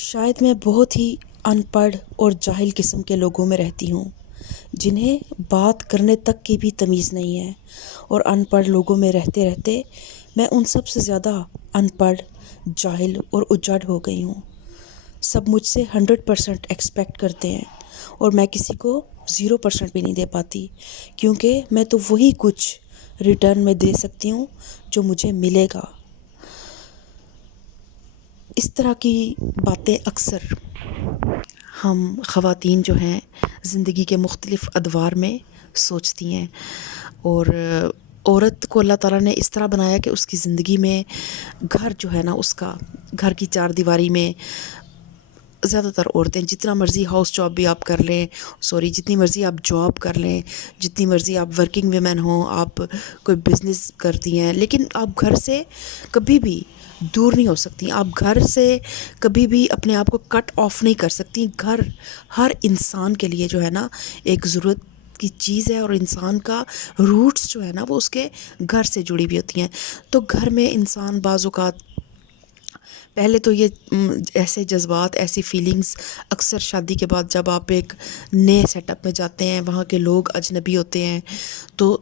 شاید میں بہت ہی ان پڑھ اور جاہل قسم کے لوگوں میں رہتی ہوں جنہیں بات کرنے تک کی بھی تمیز نہیں ہے، اور ان پڑھ لوگوں میں رہتے رہتے میں ان سب سے زیادہ ان پڑھ، جاہل اور اجڑ ہو گئی ہوں۔ سب مجھ سے 100% ایکسپیکٹ کرتے ہیں اور میں کسی کو 0% بھی نہیں دے پاتی، کیونکہ میں تو وہی کچھ ریٹرن میں دے سکتی ہوں جو مجھے ملے گا۔ اس طرح کی باتیں اکثر ہم خواتین جو ہیں زندگی کے مختلف ادوار میں سوچتی ہیں، اور عورت کو اللہ تعالیٰ نے اس طرح بنایا کہ اس کی زندگی میں گھر جو ہے نا، اس کا گھر کی چار دیواری میں زیادہ تر عورتیں جتنا مرضی ہاؤس جاب بھی آپ کر لیں، جتنی مرضی آپ جاب کر لیں، جتنی مرضی آپ ورکنگ ویمن ہوں، آپ کوئی بزنس کرتی ہیں، لیکن آپ گھر سے کبھی بھی دور نہیں ہو سکتی۔ آپ گھر سے کبھی بھی اپنے آپ کو کٹ آف نہیں کر سکتی۔ گھر ہر انسان کے لیے جو ہے نا ایک ضرورت کی چیز ہے، اور انسان کا روٹس جو ہے نا وہ اس کے گھر سے جڑی ہوئی ہوتی ہیں۔ تو گھر میں انسان بعض اوقات پہلے تو یہ ایسے جذبات، ایسی فیلنگز اکثر شادی کے بعد جب آپ ایک نئے سیٹ اپ میں جاتے ہیں، وہاں کے لوگ اجنبی ہوتے ہیں، تو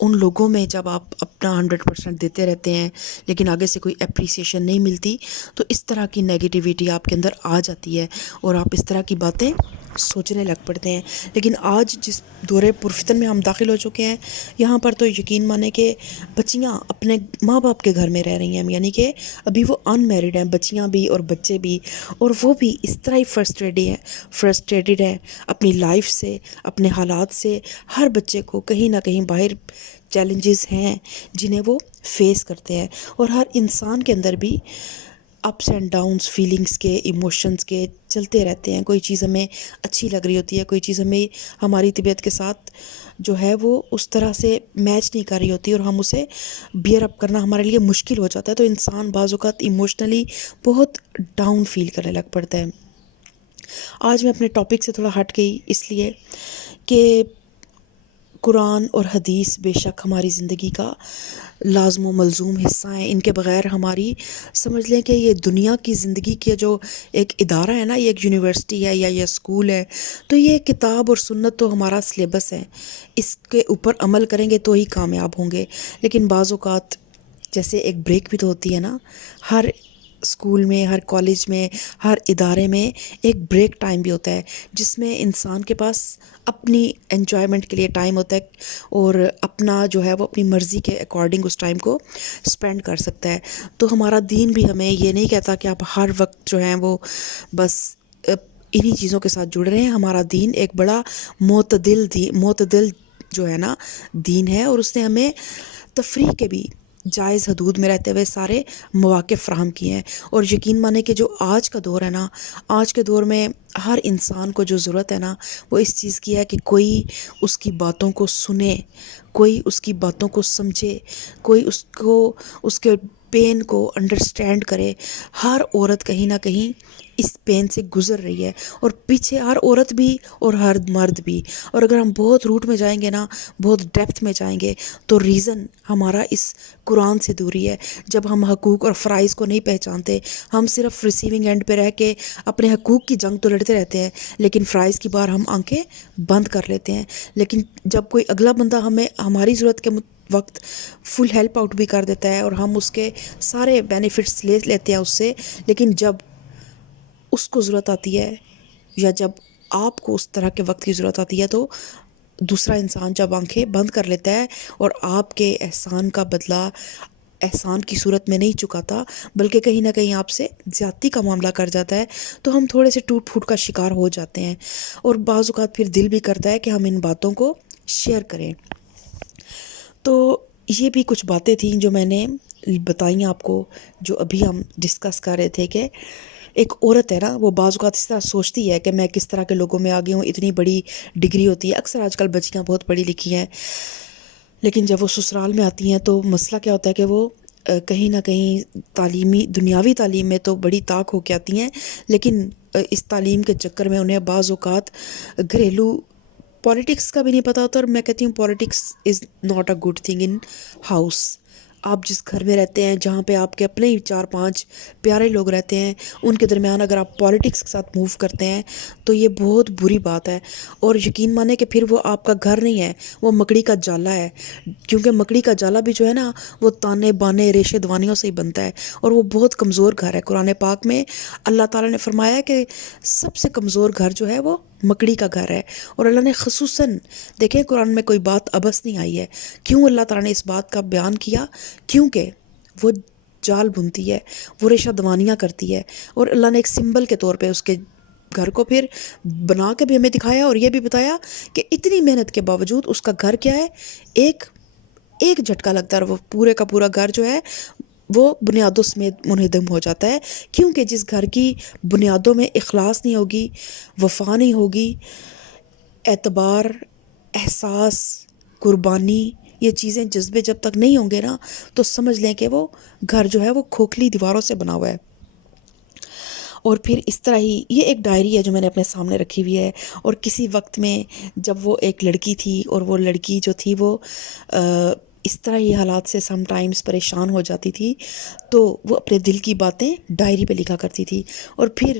ان لوگوں میں جب آپ اپنا 100% دیتے رہتے ہیں لیکن آگے سے کوئی اپریسیشن نہیں ملتی، تو اس طرح کی نیگیٹیوٹی آپ کے اندر آ جاتی ہے اور آپ اس طرح کی باتیں سوچنے لگ پڑتے ہیں۔ لیکن آج جس دورے پرفتن میں ہم داخل ہو چکے ہیں، یہاں پر تو یقین مانیں کہ بچیاں اپنے ماں باپ کے گھر میں رہ رہی ہیں، یعنی کہ ابھی وہ ان میرڈ ہیں، بچیاں بھی اور بچے بھی، اور وہ بھی اس طرح ہی فرسٹریٹڈ ہیں اپنی لائف سے، اپنے حالات سے۔ ہر بچے کو کہیں نہ کہیں باہر چیلنجز ہیں جنہیں وہ فیس کرتے ہیں، اور ہر انسان کے اندر بھی اپس اینڈ ڈاؤنس، فیلنگس کے، ایموشنز کے چلتے رہتے ہیں۔ کوئی چیز ہمیں اچھی لگ رہی ہوتی ہے، کوئی چیز ہمیں ہماری طبیعت کے ساتھ جو ہے وہ اس طرح سے میچ نہیں کر رہی ہوتی، اور ہم اسے بیئر اپ کرنا ہمارے لیے مشکل ہو جاتا ہے، تو انسان بعض اوقات ایموشنلی بہت ڈاؤن فیل کرنے لگ پڑتا ہے۔ آج میں اپنے ٹاپک سے تھوڑا ہٹ گئی اس لیے کہ قرآن اور حدیث بے شک ہماری زندگی کا لازم و ملزوم حصہ ہیں۔ ان کے بغیر ہماری سمجھ لیں کہ یہ دنیا کی زندگی کے جو ایک ادارہ ہے نا، یہ ایک یونیورسٹی ہے یا یہ اسکول ہے، تو یہ کتاب اور سنت تو ہمارا سلیبس ہے، اس کے اوپر عمل کریں گے تو ہی کامیاب ہوں گے۔ لیکن بعض اوقات جیسے ایک بریک بھی تو ہوتی ہے نا، ہر اسکول میں، ہر کالج میں، ہر ادارے میں ایک بریک ٹائم بھی ہوتا ہے، جس میں انسان کے پاس اپنی انجوائمنٹ کے لیے ٹائم ہوتا ہے، اور اپنا جو ہے وہ اپنی مرضی کے اکارڈنگ اس ٹائم کو اسپینڈ کر سکتا ہے۔ تو ہمارا دین بھی ہمیں یہ نہیں کہتا کہ آپ ہر وقت جو ہیں وہ بس انہی چیزوں کے ساتھ جڑ رہے ہیں۔ ہمارا دین ایک بڑا معتدل جو ہے نا دین ہے، اور اس نے ہمیں تفریح کے بھی جائز حدود میں رہتے ہوئے سارے مواقع فراہم کیے ہیں۔ اور یقین مانے کہ جو آج کا دور ہے نا، آج کے دور میں ہر انسان کو جو ضرورت ہے نا وہ اس چیز کی ہے کہ کوئی اس کی باتوں کو سنے، کوئی اس کی باتوں کو سمجھے، کوئی اس کے پین کو انڈرسٹینڈ کرے۔ ہر عورت کہیں نہ کہیں اس پین سے گزر رہی ہے، اور پیچھے ہر عورت بھی اور ہر مرد بھی۔ اور اگر ہم بہت روٹ میں جائیں گے نا، بہت ڈیپتھ میں جائیں گے، تو ریزن ہمارا اس قرآن سے دوری ہے۔ جب ہم حقوق اور فرائض کو نہیں پہچانتے، ہم صرف ریسیونگ اینڈ پہ رہ کے اپنے حقوق کی جنگ تو لڑتے رہتے ہیں، لیکن فرائض کی بار ہم آنکھیں بند کر لیتے ہیں۔ لیکن جب کوئی اگلا بندہ ہمیں ہماری ضرورت کے وقت فل ہیلپ آؤٹ بھی کر دیتا ہے، اور ہم اس کے سارے بینیفٹس لے لیتے ہیں اس سے، لیکن جب اس کو ضرورت آتی ہے، یا جب آپ کو اس طرح کے وقت کی ضرورت آتی ہے، تو دوسرا انسان جب آنکھیں بند کر لیتا ہے اور آپ کے احسان کا بدلہ احسان کی صورت میں نہیں چکاتا، بلکہ کہیں نہ کہیں آپ سے زیادتی کا معاملہ کر جاتا ہے، تو ہم تھوڑے سے ٹوٹ پھوٹ کا شکار ہو جاتے ہیں، اور بعض اوقات پھر دل بھی کرتا ہے کہ ہم ان باتوں کو شیئر کریں۔ تو یہ بھی کچھ باتیں تھیں جو میں نے بتائیں آپ کو، جو ابھی ہم ڈسکس کر رہے تھے کہ ایک عورت ہے نا، وہ بعض اوقات اس طرح سوچتی ہے کہ میں کس طرح کے لوگوں میں آگے ہوں، اتنی بڑی ڈگری ہوتی ہے، اکثر آج کل بچیاں بہت پڑھی لکھی ہیں، لیکن جب وہ سسرال میں آتی ہیں تو مسئلہ کیا ہوتا ہے کہ وہ کہیں نہ کہیں دنیاوی تعلیم میں تو بڑی طاق ہو کے آتی ہیں، لیکن اس تعلیم کے چکر میں انہیں بعض اوقات گھریلو پالیٹکس کا بھی نہیں پتہ ہوتا، اور میں کہتی ہوں politics is not a good thing in house. آپ جس گھر میں رہتے ہیں، جہاں پہ آپ کے اپنے ہی 4-5 پیارے لوگ رہتے ہیں، ان کے درمیان اگر آپ پالیٹکس کے ساتھ موو کرتے ہیں تو یہ بہت بری بات ہے. اور یقین مانیں کہ پھر وہ آپ کا گھر نہیں ہے، وہ مکڑی کا جالا ہے. کیونکہ مکڑی کا جالا بھی جو ہے نا، وہ تانے بانے ریشے دوانیوں سے ہی بنتا ہے، اور وہ بہت کمزور گھر ہے. قرآن پاک میں اللہ تعالیٰ نے فرمایا کہ سب سے کمزور گھر جو ہے وہ مکڑی کا گھر ہے. اور اللہ نے خصوصاً دیکھیں قرآن میں کوئی بات ابس نہیں آئی ہے. کیوں اللہ تعالیٰ نے اس بات کا بیان کیا؟ کیونکہ وہ جال بنتی ہے، وہ ریشہ دوانیاں کرتی ہے، اور اللہ نے ایک سمبل کے طور پہ اس کے گھر کو پھر بنا کے بھی ہمیں دکھایا، اور یہ بھی بتایا کہ اتنی محنت کے باوجود اس کا گھر کیا ہے، ایک جھٹکا لگتا ہے اور وہ پورے کا پورا گھر جو ہے وہ بنیادوں سمیت منہدم ہو جاتا ہے. کیونکہ جس گھر کی بنیادوں میں اخلاص نہیں ہوگی، وفا نہیں ہوگی، اعتبار، احساس، قربانی، یہ چیزیں جذبے جب تک نہیں ہوں گے نا، تو سمجھ لیں کہ وہ گھر جو ہے وہ کھوکھلی دیواروں سے بنا ہوا ہے. اور پھر اس طرح ہی یہ ایک ڈائری ہے جو میں نے اپنے سامنے رکھی ہوئی ہے. اور کسی وقت میں جب وہ ایک لڑکی تھی، اور وہ لڑکی جو تھی وہ اس طرح ہی حالات سے سم ٹائمز پریشان ہو جاتی تھی، تو وہ اپنے دل کی باتیں ڈائری پہ لکھا کرتی تھی، اور پھر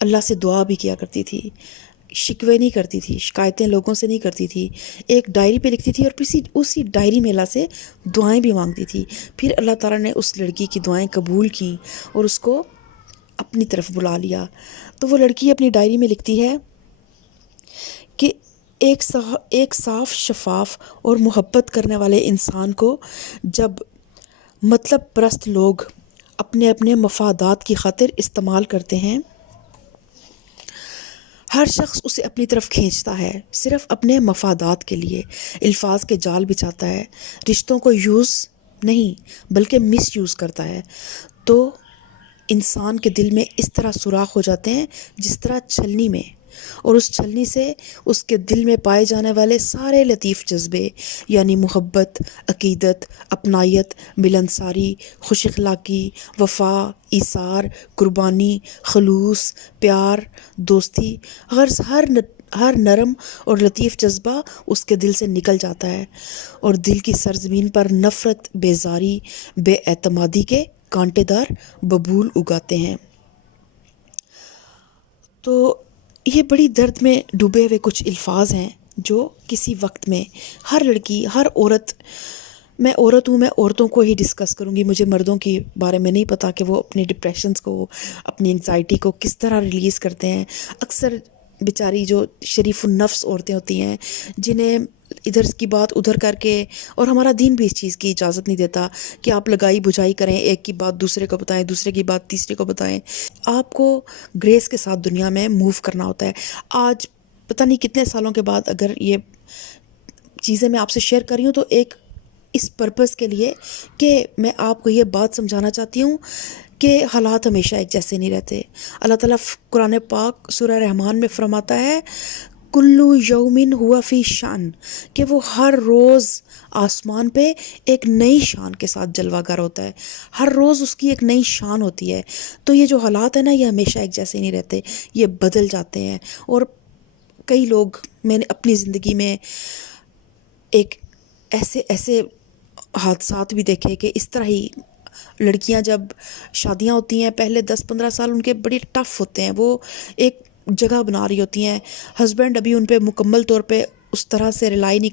اللہ سے دعا بھی کیا کرتی تھی. شکوے نہیں کرتی تھی، شکایتیں لوگوں سے نہیں کرتی تھی، ایک ڈائری پہ لکھتی تھی، اور اسی ڈائری میں اللہ سے دعائیں بھی مانگتی تھی. پھر اللہ تعالیٰ نے اس لڑکی کی دعائیں قبول کیں اور اس کو اپنی طرف بلا لیا. تو وہ لڑکی اپنی ڈائری میں لکھتی ہے کہ ایک صاف، شفاف اور محبت کرنے والے انسان کو جب مطلب پرست لوگ اپنے اپنے مفادات کی خاطر استعمال کرتے ہیں، ہر شخص اسے اپنی طرف کھینچتا ہے صرف اپنے مفادات کے لیے، الفاظ کے جال بچھاتا ہے، رشتوں کو یوز نہیں بلکہ مس یوز کرتا ہے، تو انسان کے دل میں اس طرح سوراخ ہو جاتے ہیں جس طرح چھلنی میں، اور اس چھلنی سے اس کے دل میں پائے جانے والے سارے لطیف جذبے، یعنی محبت، عقیدت، اپنائیت، ملنساری، خوش اخلاقی، وفا، ایثار، قربانی، خلوص، پیار، دوستی، غرض ہر نرم اور لطیف جذبہ اس کے دل سے نکل جاتا ہے، اور دل کی سرزمین پر نفرت، بیزاری، بے اعتمادی کے کانٹے دار ببول اگاتے ہیں. تو یہ بڑی درد میں ڈوبے ہوئے کچھ الفاظ ہیں جو کسی وقت میں ہر لڑکی، ہر عورت، میں عورت ہوں، میں عورتوں کو ہی ڈسکس کروں گی، مجھے مردوں کے بارے میں نہیں پتا کہ وہ اپنے ڈپریشنز کو، اپنی انگزائٹی کو کس طرح ریلیز کرتے ہیں. اکثر بیچاری جو شریف النفس عورتیں ہوتی ہیں، جنہیں ادھر کی بات ادھر کر کے، اور ہمارا دین بھی اس چیز کی اجازت نہیں دیتا کہ آپ لگائی بجھائی کریں، ایک کی بات دوسرے کو بتائیں، دوسرے کی بات تیسرے کو بتائیں. آپ کو گریس کے ساتھ دنیا میں موو کرنا ہوتا ہے. آج پتہ نہیں کتنے سالوں کے بعد اگر یہ چیزیں میں آپ سے شیئر کر رہی ہوں، تو ایک اس پرپس کے لیے کہ میں آپ کو یہ بات سمجھانا چاہتی ہوں کہ حالات ہمیشہ ایک جیسے نہیں رہتے. اللہ تعالیٰ قرآن پاک سورہ رحمان میں فرماتا ہے کلو یومن ہوا فی شان، کہ وہ ہر روز آسمان پہ ایک نئی شان کے ساتھ جلوہ گر ہوتا ہے، ہر روز اس کی ایک نئی شان ہوتی ہے. تو یہ جو حالات ہیں نا، یہ ہمیشہ ایک جیسے نہیں رہتے، یہ بدل جاتے ہیں. اور کئی لوگ میں نے اپنی زندگی میں ایک ایسے حادثات بھی دیکھے کہ اس طرح ہی لڑکیاں جب شادیاں ہوتی ہیں، پہلے 10-15 سال ان کے بڑے ٹف ہوتے ہیں، وہ ایک جگہ بنا رہی ہوتی ہیں، ہسبینڈ ابھی ان پہ مکمل طور پہ اس طرح سے ریلائی نہیں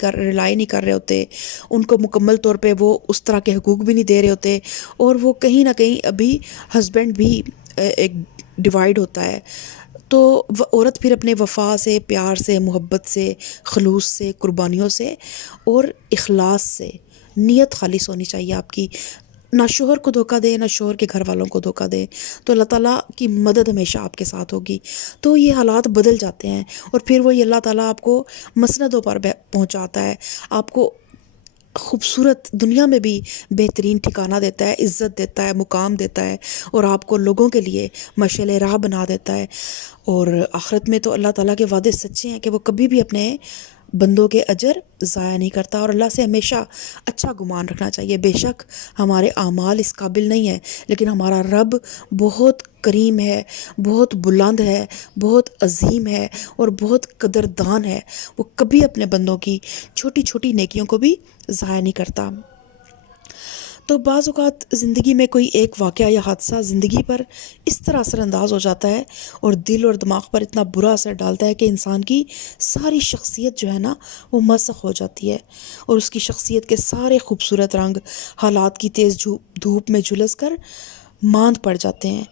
کر رہے ہوتے، ان کو مکمل طور پہ وہ اس طرح کے حقوق بھی نہیں دے رہے ہوتے، اور وہ کہیں نہ کہیں ابھی ہسبینڈ بھی ایک ڈیوائیڈ ہوتا ہے. تو عورت پھر اپنے وفا سے، پیار سے، محبت سے، خلوص سے، قربانیوں سے اور اخلاص سے، نیت خالص ہونی چاہیے آپ کی. نہ شوہر کو دھوکہ دے، نہ شوہر کے گھر والوں کو دھوکہ دے، تو اللہ تعالیٰ کی مدد ہمیشہ آپ کے ساتھ ہوگی. تو یہ حالات بدل جاتے ہیں، اور پھر وہ اللہ تعالیٰ آپ کو مسندوں پر پہنچاتا ہے، آپ کو خوبصورت دنیا میں بھی بہترین ٹھکانہ دیتا ہے، عزت دیتا ہے، مقام دیتا ہے، اور آپ کو لوگوں کے لیے مشعل راہ بنا دیتا ہے. اور آخرت میں تو اللہ تعالیٰ کے وعدے سچے ہیں کہ وہ کبھی بھی اپنے بندوں کے اجر ضائع نہیں کرتا، اور اللہ سے ہمیشہ اچھا گمان رکھنا چاہیے. بے شک ہمارے اعمال اس قابل نہیں ہیں، لیکن ہمارا رب بہت کریم ہے، بہت بلند ہے، بہت عظیم ہے، اور بہت قدردان ہے. وہ کبھی اپنے بندوں کی چھوٹی چھوٹی نیکیوں کو بھی ضائع نہیں کرتا. تو بعض اوقات زندگی میں کوئی ایک واقعہ یا حادثہ زندگی پر اس طرح اثر انداز ہو جاتا ہے اور دل اور دماغ پر اتنا برا اثر ڈالتا ہے کہ انسان کی ساری شخصیت جو ہے نا وہ مسخ ہو جاتی ہے، اور اس کی شخصیت کے سارے خوبصورت رنگ حالات کی تیز دھوپ میں جھلس کر ماند پڑ جاتے ہیں،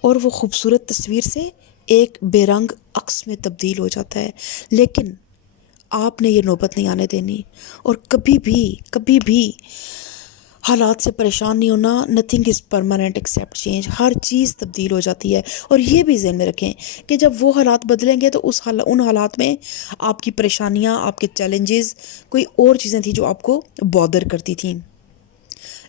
اور وہ خوبصورت تصویر سے ایک بے رنگ عکس میں تبدیل ہو جاتا ہے۔ لیکن آپ نے یہ نوبت نہیں آنے دینی، اور کبھی بھی حالات سے پریشان نہیں ہونا۔ Nothing is permanent except change. ہر چیز تبدیل ہو جاتی ہے، اور یہ بھی ذہن میں رکھیں کہ جب وہ حالات بدلیں گے تو ان حالات میں آپ کی پریشانیاں، آپ کے چیلنجز، کوئی اور چیزیں تھیں جو آپ کو بادر کرتی تھیں۔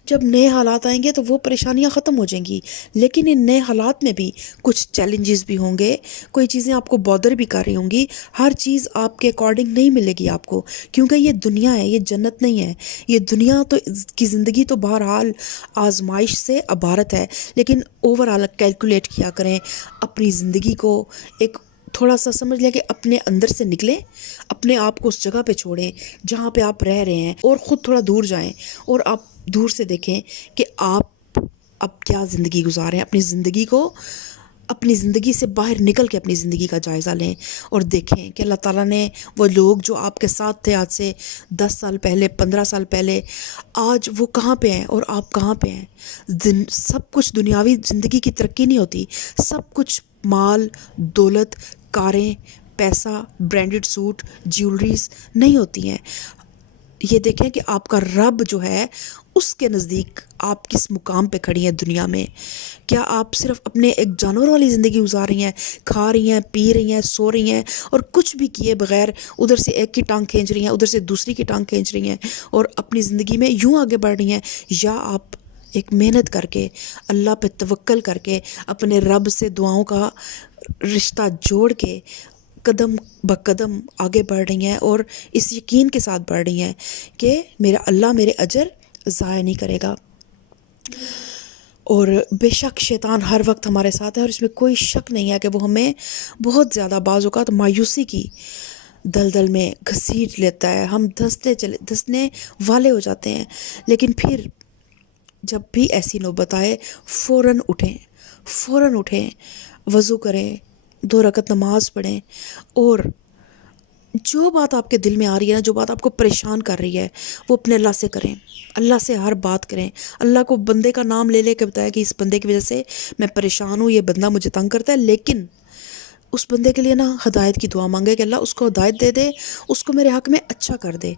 جب نئے حالات آئیں گے تو وہ پریشانیاں ختم ہو جائیں گی، لیکن ان نئے حالات میں بھی کچھ چیلنجز بھی ہوں گے، کوئی چیزیں آپ کو بادر بھی کر رہی ہوں گی۔ ہر چیز آپ کے اکارڈنگ نہیں ملے گی آپ کو، کیونکہ یہ دنیا ہے، یہ جنت نہیں ہے۔ یہ دنیا تو کی زندگی تو بہرحال آزمائش سے عبارت ہے، لیکن اوورآل کیلکولیٹ کیا کریں اپنی زندگی کو، ایک تھوڑا سا سمجھ لیں کہ اپنے اندر سے نکلیں، اپنے آپ کو اس جگہ پہ چھوڑیں جہاں پہ آپ رہ رہے ہیں، اور خود تھوڑا دور جائیں، اور آپ دور سے دیکھیں کہ آپ اب کیا زندگی گزاریں۔ اپنی زندگی سے باہر نکل کے اپنی زندگی کا جائزہ لیں، اور دیکھیں کہ اللہ تعالیٰ نے وہ لوگ جو آپ کے ساتھ تھے آج سے 10 سال پہلے، 15 سال پہلے، آج وہ کہاں پہ ہیں اور آپ کہاں پہ ہیں۔ سب کچھ دنیاوی زندگی کی ترقی نہیں ہوتی، سب کچھ مال، دولت، کاریں، پیسہ، برانڈڈ سوٹ، جیولریز نہیں ہوتی ہیں۔ یہ دیکھیں کہ آپ کا رب جو ہے اس کے نزدیک آپ کس مقام پہ کھڑی ہیں دنیا میں۔ کیا آپ صرف اپنے ایک جانور والی زندگی گزار رہی ہیں، کھا رہی ہیں، پی رہی ہیں، سو رہی ہیں، اور کچھ بھی کیے بغیر ادھر سے ایک کی ٹانگ کھینچ رہی ہیں، ادھر سے دوسری کی ٹانگ کھینچ رہی ہیں، اور اپنی زندگی میں یوں آگے بڑھ رہی ہیں؟ یا آپ ایک محنت کر کے، اللہ پہ توکل کر کے، اپنے رب سے دعاؤں کا رشتہ جوڑ کے قدم بقدم آگے بڑھ رہی ہیں، اور اس یقین کے ساتھ بڑھ رہی ہیں کہ میرا اللہ میرے اجر ضائع نہیں کرے گا۔ اور بے شک شیطان ہر وقت ہمارے ساتھ ہے، اور اس میں کوئی شک نہیں ہے کہ وہ ہمیں بہت زیادہ بعض اوقات مایوسی کی دلدل میں گھسیٹ لیتا ہے، ہم دھسنے والے ہو جاتے ہیں۔ لیکن پھر جب بھی ایسی نوبت آئے فوراً اٹھیں، وضو کریں، 2 رکعت نماز پڑھیں، اور جو بات آپ کے دل میں آ رہی ہے نا، جو بات آپ کو پریشان کر رہی ہے، وہ اپنے اللہ سے کریں، اللہ سے ہر بات کریں، اللہ کو بندے کا نام لے کے بتایا کہ اس بندے کی وجہ سے میں پریشان ہوں، یہ بندہ مجھے تنگ کرتا ہے، لیکن اس بندے کے لیے نا ہدایت کی دعا مانگے کہ اللہ اس کو ہدایت دے دے، اس کو میرے حق میں اچھا کر دے۔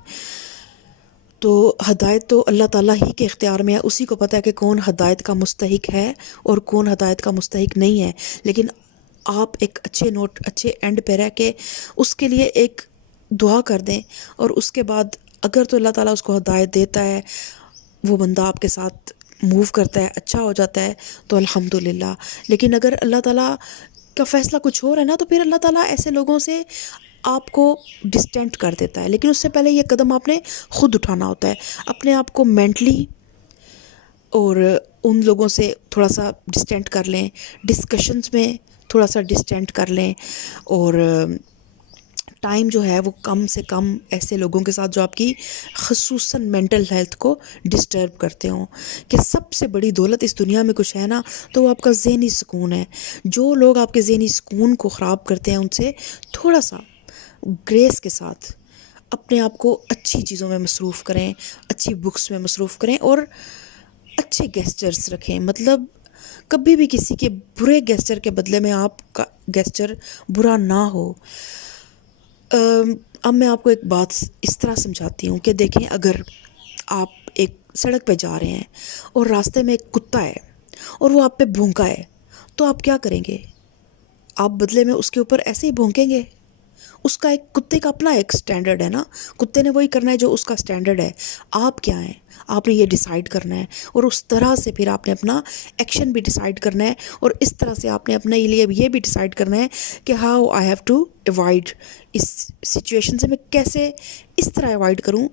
تو ہدایت تو اللہ تعالیٰ ہی کے اختیار میں ہے، اسی کو پتہ ہے کہ کون ہدایت کا مستحق ہے اور کون ہدایت کا مستحق نہیں ہے۔ لیکن آپ ایک اچھے اینڈ پہ رہ کے اس کے لیے ایک دعا کر دیں، اور اس کے بعد اگر تو اللہ تعالیٰ اس کو ہدایت دیتا ہے، وہ بندہ آپ کے ساتھ موو کرتا ہے، اچھا ہو جاتا ہے، تو الحمدللہ۔ لیکن اگر اللہ تعالیٰ کا فیصلہ کچھ اور ہے نا، تو پھر اللہ تعالیٰ ایسے لوگوں سے آپ کو ڈسٹینٹ کر دیتا ہے۔ لیکن اس سے پہلے یہ قدم آپ نے خود اٹھانا ہوتا ہے، اپنے آپ کو مینٹلی اور ان لوگوں سے تھوڑا سا ڈسٹینٹ کر لیں، ڈسکشنز میں تھوڑا سا ڈسٹینٹ کر لیں، اور ٹائم جو ہے وہ کم سے کم ایسے لوگوں کے ساتھ جو آپ کی خصوصاً مینٹل ہیلتھ کو ڈسٹرب کرتے ہوں۔ کہ سب سے بڑی دولت اس دنیا میں کچھ ہے نا، تو وہ آپ کا ذہنی سکون ہے۔ جو لوگ آپ کے ذہنی سکون کو خراب کرتے ہیں، ان سے تھوڑا سا گریس کے ساتھ اپنے آپ کو اچھی چیزوں میں مصروف کریں، اچھی بکس میں مصروف کریں، اور اچھے گیسچرز رکھیں۔ مطلب کبھی بھی کسی کے برے گیسچر کے بدلے میں آپ کا گیسچر برا نہ ہو۔ اب میں آپ کو ایک بات اس طرح سمجھاتی ہوں کہ دیکھیں، اگر آپ ایک سڑک پہ جا رہے ہیں اور راستے میں ایک کتا ہے اور وہ آپ پہ بھونکا ہے، تو آپ کیا کریں گے؟ آپ بدلے میں اس کے اوپر ایسے ہی بھونکیں گے؟ اس کا کتے کا اپنا ایک سٹینڈرڈ ہے نا، کتے نے وہی کرنا ہے جو اس کا سٹینڈرڈ ہے۔ آپ کیا ہیں؟ آپ نے یہ ڈیسائیڈ کرنا ہے، اور اس طرح سے پھر آپ نے اپنا ایکشن بھی ڈیسائیڈ کرنا ہے، اور اس طرح سے آپ نے اپنے لیے یہ بھی ڈیسائیڈ کرنا ہے کہ how I have to avoid, اس سچویشن سے میں کیسے اس طرح ایوائڈ کروں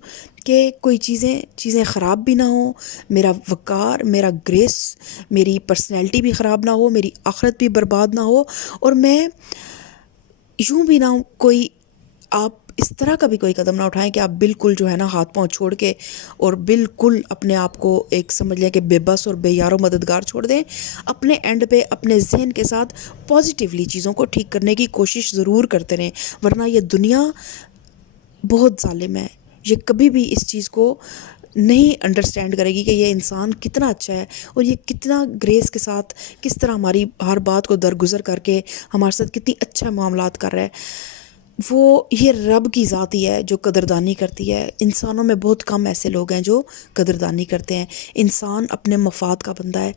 کہ کوئی چیزیں خراب بھی نہ ہوں، میرا وقار، میرا گریس، میری پرسنالٹی بھی خراب نہ ہو، میری آخرت بھی برباد نہ ہو، اور میں یوں بھی نہ ہوں کوئی آپ اس طرح کا بھی کوئی قدم نہ اٹھائیں کہ آپ بالکل جو ہے نا ہاتھ پاؤں چھوڑ کے اور بالکل اپنے آپ کو ایک سمجھ لیں کہ بے بس اور بے یار و مددگار چھوڑ دیں. اپنے اینڈ پہ اپنے ذہن کے ساتھ پازیٹیولی چیزوں کو ٹھیک کرنے کی کوشش ضرور کرتے رہیں, ورنہ یہ دنیا بہت ظالم ہے. یہ کبھی بھی اس چیز کو نہیں انڈرسٹینڈ کرے گی کہ یہ انسان کتنا اچھا ہے اور یہ کتنا گریس کے ساتھ کس طرح ہماری ہر بات کو درگزر کر کے ہمارے ساتھ کتنی اچھا معاملات کر رہا ہے. وہ یہ رب کی ذات ہی ہے جو قدردانی کرتی ہے. انسانوں میں بہت کم ایسے لوگ ہیں جو قدردانی کرتے ہیں. انسان اپنے مفاد کا بندہ ہے,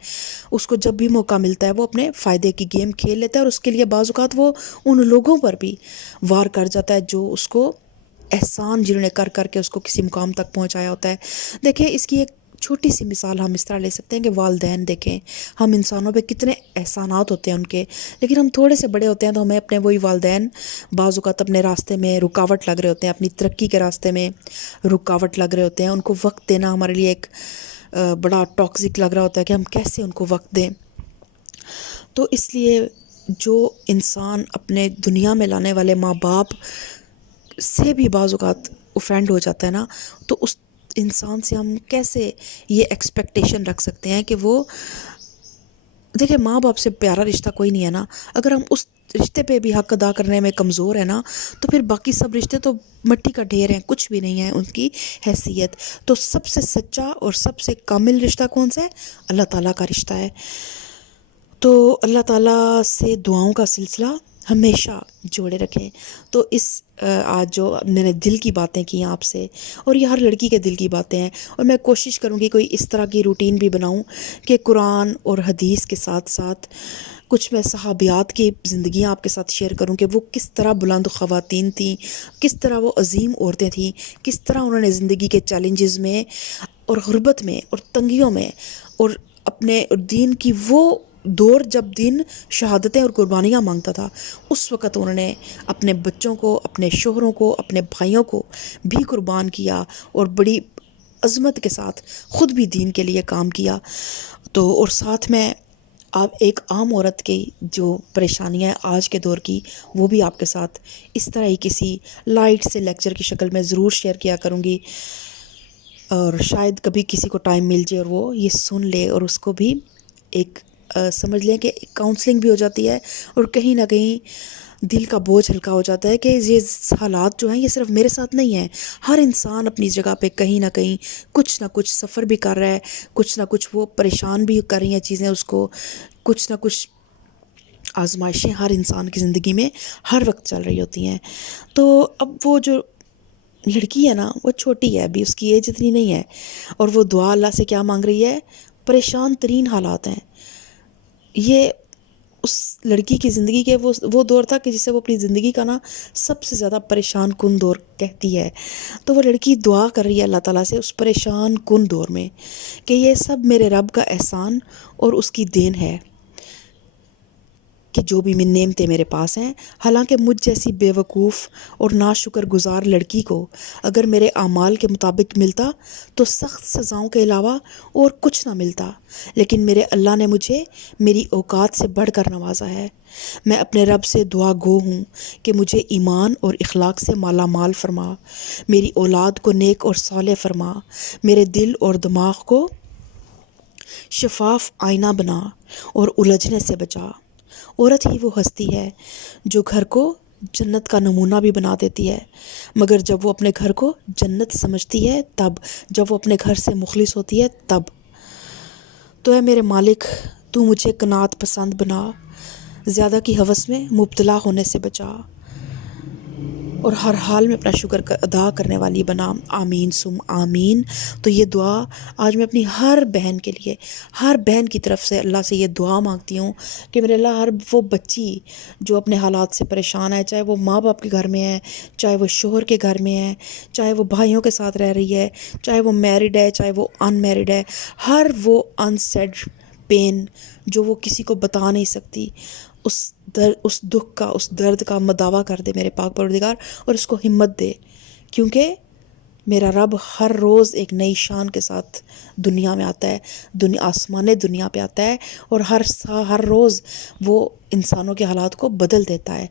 اس کو جب بھی موقع ملتا ہے وہ اپنے فائدے کی گیم کھیل لیتا ہے, اور اس کے لیے بعض اوقات وہ ان لوگوں پر بھی وار کر جاتا ہے جو اس کو احسان جنہوں نے کر کر کے اس کو کسی مقام تک پہنچایا ہوتا ہے. دیکھیں اس کی ایک چھوٹی سی مثال ہم اس طرح لے سکتے ہیں کہ والدین دیکھیں, ہم انسانوں پہ کتنے احسانات ہوتے ہیں ان کے, لیکن ہم تھوڑے سے بڑے ہوتے ہیں تو ہمیں اپنے وہی والدین بعض اوقات اپنے راستے میں رکاوٹ لگ رہے ہوتے ہیں, اپنی ترقی کے راستے میں رکاوٹ لگ رہے ہوتے ہیں. ان کو وقت دینا ہمارے لیے ایک بڑا ٹاکسک لگ رہا ہوتا ہے کہ ہم کیسے ان کو وقت دیں. تو اس لیے جو انسان اپنے دنیا میں لانے والے ماں باپ سے بھی بعض اوقات اوفینڈ ہو جاتا ہے نا, تو اس انسان سے ہم کیسے یہ ایکسپیکٹیشن رکھ سکتے ہیں کہ وہ دیکھیں ماں باپ سے پیارا رشتہ کوئی نہیں ہے نا. اگر ہم اس رشتے پہ بھی حق ادا کرنے میں کمزور ہے نا, تو پھر باقی سب رشتے تو مٹی کا ڈھیر ہیں, کچھ بھی نہیں ہے ان کی حیثیت. تو سب سے سچا اور سب سے کامل رشتہ کون سا ہے؟ اللہ تعالیٰ کا رشتہ ہے. تو اللہ تعالیٰ سے دعاؤں کا سلسلہ ہمیشہ جوڑے رکھیں. تو اس آج جو میں نے دل کی باتیں کی آپ سے, اور یہ ہر لڑکی کے دل کی باتیں ہیں, اور میں کوشش کروں گی کوئی اس طرح کی روٹین بھی بناؤں کہ قرآن اور حدیث کے ساتھ ساتھ کچھ میں صحابیات کی زندگیاں آپ کے ساتھ شیئر کروں کہ وہ کس طرح بلند خواتین تھیں, کس طرح وہ عظیم عورتیں تھیں, کس طرح انہوں نے زندگی کے چیلنجز میں اور غربت میں اور تنگیوں میں اور اپنے دین کی وہ دور جب دین شہادتیں اور قربانیاں مانگتا تھا, اس وقت انہوں نے اپنے بچوں کو, اپنے شوہروں کو, اپنے بھائیوں کو بھی قربان کیا اور بڑی عظمت کے ساتھ خود بھی دین کے لیے کام کیا. تو اور ساتھ میں آپ ایک عام عورت کی جو پریشانیاں ہیں آج کے دور کی, وہ بھی آپ کے ساتھ اس طرح ہی کسی لائٹ سے لیکچر کی شکل میں ضرور شیئر کیا کروں گی, اور شاید کبھی کسی کو ٹائم مل جائے اور وہ یہ سن لے اور اس کو بھی ایک سمجھ لیں کہ کاؤنسلنگ بھی ہو جاتی ہے, اور کہیں نہ کہیں دل کا بوجھ ہلکا ہو جاتا ہے کہ یہ حالات جو ہیں یہ صرف میرے ساتھ نہیں ہیں. ہر انسان اپنی جگہ پہ کہیں نہ کہیں کچھ نہ کچھ سفر بھی کر رہا ہے, کچھ نہ کچھ وہ پریشان بھی کر رہی ہیں چیزیں اس کو, کچھ نہ کچھ آزمائشیں ہر انسان کی زندگی میں ہر وقت چل رہی ہوتی ہیں. تو اب وہ جو لڑکی ہے نا وہ چھوٹی ہے, ابھی اس کی ایج اتنی نہیں ہے, اور وہ دعا اللہ سے کیا مانگ رہی ہے؟ پریشان ترین حالات ہیں. یہ اس لڑکی کی زندگی کے وہ دور تھا کہ جسے وہ اپنی زندگی کا نا سب سے زیادہ پریشان کن دور کہتی ہے. تو وہ لڑکی دعا کر رہی ہے اللہ تعالیٰ سے اس پریشان کن دور میں کہ یہ سب میرے رب کا احسان اور اس کی دین ہے کہ جو بھی نعمتیں میرے پاس ہیں. حالانکہ مجھ جیسی بے وقوف اور ناشکر گزار لڑکی کو اگر میرے اعمال کے مطابق ملتا تو سخت سزاؤں کے علاوہ اور کچھ نہ ملتا, لیکن میرے اللہ نے مجھے میری اوقات سے بڑھ کر نوازا ہے. میں اپنے رب سے دعا گو ہوں کہ مجھے ایمان اور اخلاق سے مالا مال فرما, میری اولاد کو نیک اور صالح فرما, میرے دل اور دماغ کو شفاف آئینہ بنا اور الجھنے سے بچا. عورت ہی وہ ہستی ہے جو گھر کو جنت کا نمونہ بھی بنا دیتی ہے, مگر جب وہ اپنے گھر کو جنت سمجھتی ہے تب, جب وہ اپنے گھر سے مخلص ہوتی ہے تب. تو اے میرے مالک تو مجھے قناعت پسند بنا, زیادہ کی ہوس میں مبتلا ہونے سے بچا, اور ہر حال میں اپنا شکر ادا کرنے والی بنا. آمین سم آمین. تو یہ دعا آج میں اپنی ہر بہن کے لیے, ہر بہن کی طرف سے اللہ سے یہ دعا مانگتی ہوں کہ میرے اللہ ہر وہ بچی جو اپنے حالات سے پریشان ہے, چاہے وہ ماں باپ کے گھر میں ہے, چاہے وہ شوہر کے گھر میں ہے, چاہے وہ بھائیوں کے ساتھ رہ رہی ہے, چاہے وہ میرڈ ہے, چاہے وہ ان میرڈ ہے, ہر وہ انسیڈ پین جو وہ کسی کو بتا نہیں سکتی, اس دکھ کا, اس درد کا مداوع کر دے میرے پاک پروردگار, اور اس کو ہمت دے, کیونکہ میرا رب ہر روز ایک نئی شان کے ساتھ دنیا میں آتا ہے, آسمان دنیا پہ آتا ہے, اور ہر روز وہ انسانوں کے حالات کو بدل دیتا ہے.